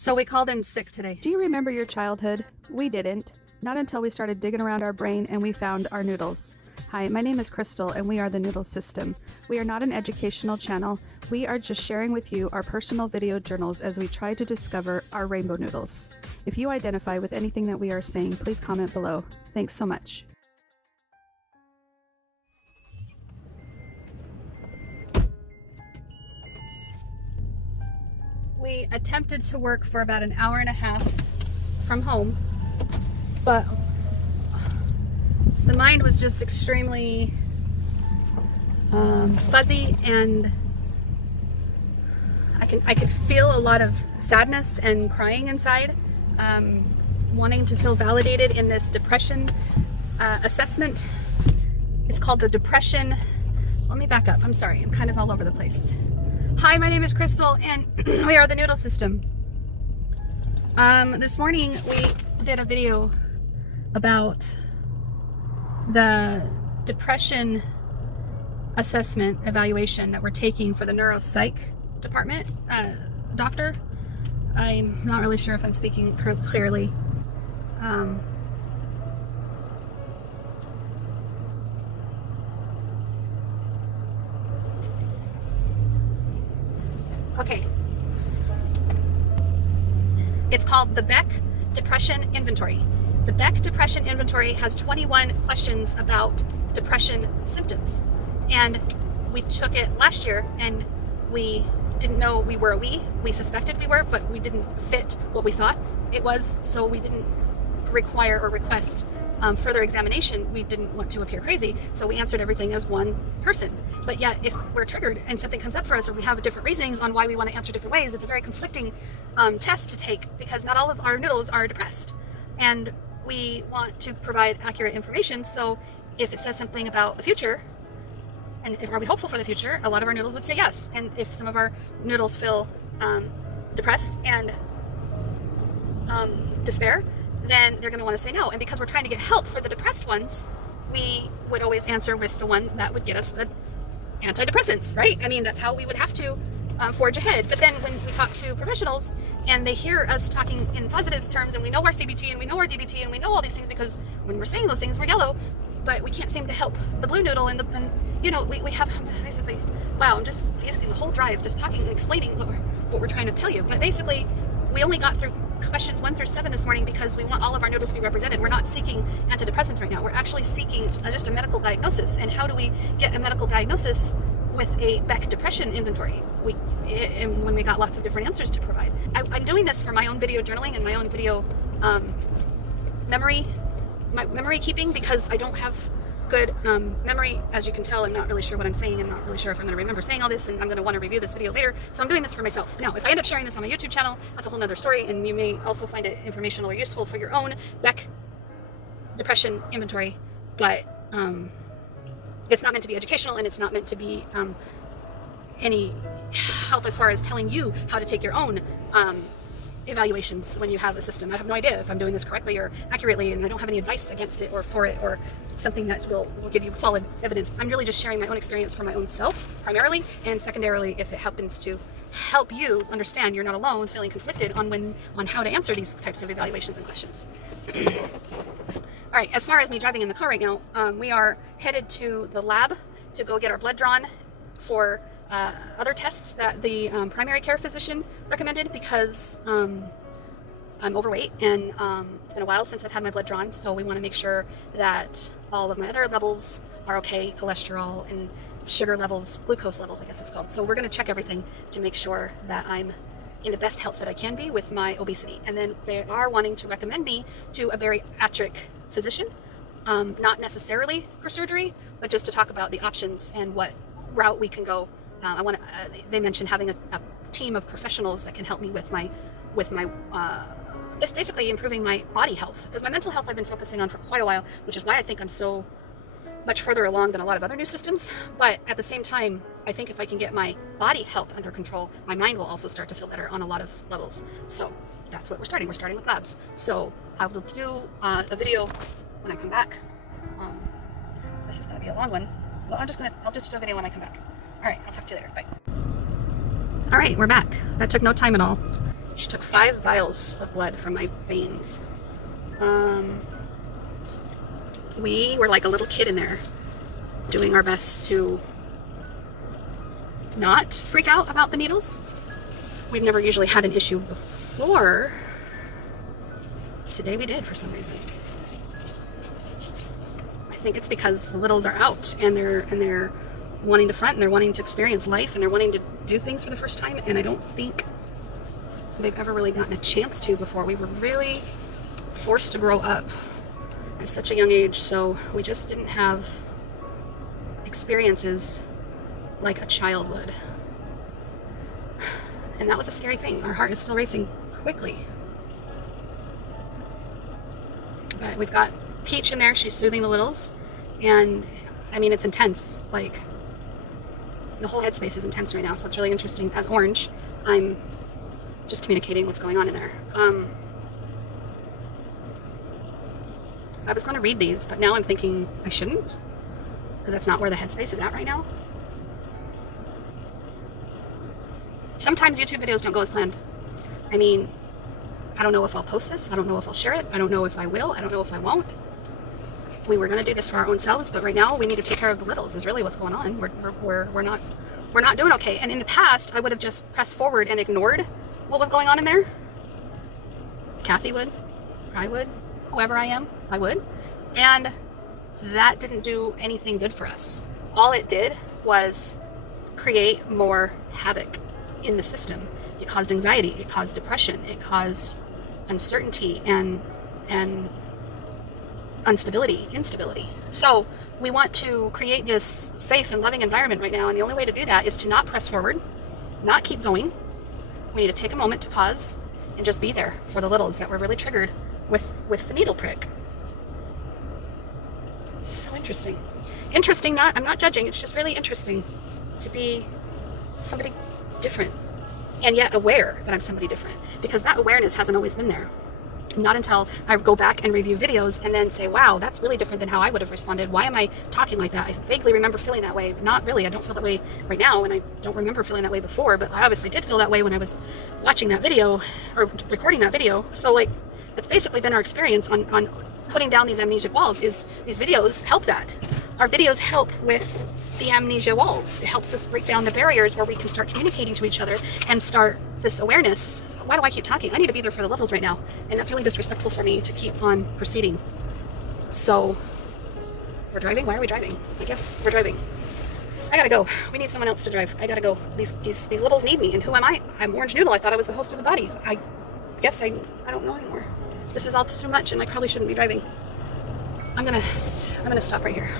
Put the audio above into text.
So we called in sick today. Do you remember your childhood? We didn't. Not until we started digging around our brain and we found our noodles. Hi, my name is Crystal and we are the Noodle System. We are not an educational channel. We are just sharing with you our personal video journals as we try to discover our rainbow noodles. If you identify with anything that we are saying, please comment below. Thanks so much. We attempted to work for about an hour and a half from home, but the mind was just extremely fuzzy, and I could feel a lot of sadness and crying inside, wanting to feel validated in this depression assessment. It's called the depression. Let me back up. I'm sorry. I'm kind of all over the place. Hi, my name is Crystal and we are the Noodle System. This morning we did a video about the depression assessment evaluation that we're taking for the Neuropsych department. Doctor, I'm not really sure if I'm speaking clearly. Okay. It's called the BECK Depression Inventory. The BECK Depression Inventory has 21 questions about depression symptoms. And we took it last year and we didn't know we were we suspected we were, but we didn't fit what we thought it was, so we didn't require or request further examination. We didn't want to appear crazy, so we answered everything as one person. But yet, if we're triggered and something comes up for us, or we have different reasonings on why we want to answer different ways, it's a very conflicting test to take, because not all of our noodles are depressed. And we want to provide accurate information, so if it says something about the future, and if are we hopeful for the future, a lot of our noodles would say yes. And if some of our noodles feel depressed and despair, then they're going to want to say no. And because we're trying to get help for the depressed ones, we would always answer with the one that would get us the antidepressants, right? I mean, that's how we would have to forge ahead. But then when we talk to professionals and they hear us talking in positive terms, and we know our CBT and we know our DBT and we know all these things, because when we're saying those things, we're yellow, but we can't seem to help the blue noodle, and you know, we have basically, wow, I'm just wasting the whole drive just talking and explaining what we're trying to tell you. But basically, we only got through questions 1 through 7 this morning because we want all of our noodles to be represented. We're not seeking antidepressants right now. We're actually seeking just a medical diagnosis. And how do we get a medical diagnosis with a BECK depression inventory? And when we got lots of different answers to provide. I'm doing this for my own video journaling and my own video memory keeping, because I don't have good memory. As you can tell, I'm not really sure what I'm saying. I'm not really sure if I'm going to remember saying all this, and I'm going to want to review this video later. So I'm doing this for myself. Now, if I end up sharing this on my YouTube channel, that's a whole nother story, and you may also find it informational or useful for your own BECK depression inventory. But it's not meant to be educational, and it's not meant to be any help as far as telling you how to take your own evaluations when you have a system. I have no idea if I'm doing this correctly or accurately, and I don't have any advice against it or for it, or something that will give you solid evidence. I'm really just sharing my own experience for my own self primarily, and secondarily, if it happens to help you understand you're not alone feeling conflicted on how to answer these types of evaluations and questions. All right, as far as me driving in the car right now, we are headed to the lab to go get our blood drawn for other tests that the primary care physician recommended, because I'm overweight, and it's been a while since I've had my blood drawn, so we want to make sure that all of my other levels are okay, cholesterol and sugar levels, glucose levels, I guess it's called. So we're going to check everything to make sure that I'm in the best health that I can be with my obesity. And then they are wanting to recommend me to a bariatric physician, not necessarily for surgery, but just to talk about the options and what route we can go. They mentioned having a team of professionals that can help me with my this basically improving my body health, because my mental health I've been focusing on for quite a while, which is why I think I'm so much further along than a lot of other new systems. But at the same time, I think if I can get my body health under control, my mind will also start to feel better on a lot of levels. So that's what we're starting. We're starting with labs. So I will do a video when I come back. This is going to be a long one. Well, I'll just do a video when I come back. All right, I'll talk to you later. Bye. All right, we're back. That took no time at all. She took 5 vials of blood from my veins. We were like a little kid in there, doing our best to not freak out about the needles. We've never usually had an issue before. Today we did for some reason. I think it's because the littles are out and they're wanting to front and they're wanting to experience life and they're wanting to do things for the first time, and I don't think they've ever really gotten a chance to before. We were really forced to grow up at such a young age, so we just didn't have experiences like a child would. And that was a scary thing. Our heart is still racing quickly. But we've got Peach in there, she's soothing the littles, and I mean, it's intense. Like, the whole headspace is intense right now, so it's really interesting. As Orange, I'm just communicating what's going on in there. I was going to read these, but now I'm thinking I shouldn't, because that's not where the headspace is at right now. Sometimes YouTube videos don't go as planned. I mean, I don't know if I'll post this. I don't know if I'll share it. I don't know if I will. I don't know if I won't. We were going to do this for our own selves, but right now we need to take care of the littles is really what's going on. We're not doing okay. And in the past, I would have just pressed forward and ignored what was going on in there. Kathy would. I would. Whoever I am, I would. And that didn't do anything good for us. All it did was create more havoc in the system. It caused anxiety, it caused depression, it caused uncertainty and instability. So we want to create this safe and loving environment right now, and the only way to do that is to not press forward, not keep going. We need to take a moment to pause and just be there for the littles that were really triggered with the needle prick. It's so interesting. Interesting, I'm not judging, it's just really interesting to be somebody different and yet aware that I'm somebody different, because that awareness hasn't always been there. Not until I go back and review videos and then say, wow, that's really different than how I would have responded. Why am I talking like that? I vaguely remember feeling that way, but not really. I don't feel that way right now, and I don't remember feeling that way before, but I obviously did feel that way when I was watching that video or recording that video. So like, that's basically been our experience on putting down these amnesic walls. Is these videos help that. Our videos help with the amnesia walls. It helps us break down the barriers where we can start communicating to each other and start this awareness. Why do I keep talking? I need to be there for the littles right now, and that's really disrespectful for me to keep on proceeding. So we're driving. Why are we driving? I guess we're driving. I gotta go. We need someone else to drive. I gotta go. These littles need me, and who am I? I'm Orange Noodle. I thought I was the host of the body. I guess I don't know anymore. This is all too much, and I probably shouldn't be driving. I'm gonna stop right here.